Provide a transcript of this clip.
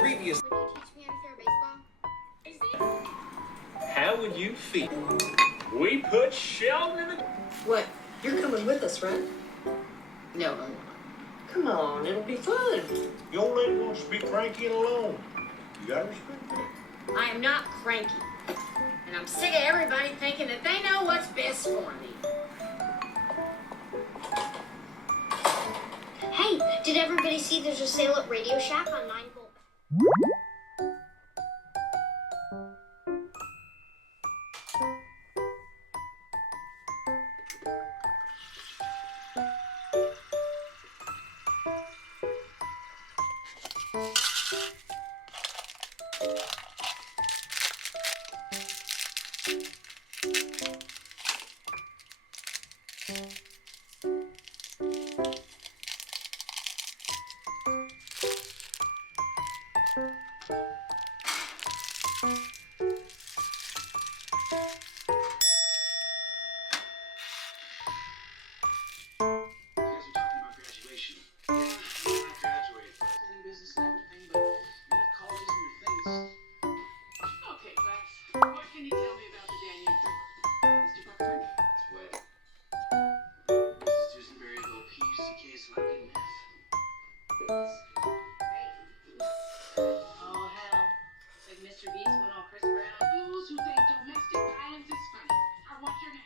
Previous. Would you teach me how to throw a baseball? How would you feel? We put Sheldon in the. What? You're coming with us, right? No, I'm not. Come on, it'll be fun. You old lady wants to be cranky and alone. You gotta respect that. I am not cranky. And I'm sick of everybody thinking that they know what's best for me. Hey, did everybody see there's a sale at Radio Shack on 9 Gold? Okay, class. What can you tell me about the Danube River? Mr. Buckman? It's wet. Mrs. Dusenberry, low PUCK, slapping meth. Oh, hell. Like Mr. Beast went all Chris Brown. Those who think domestic violence is funny are what's your name?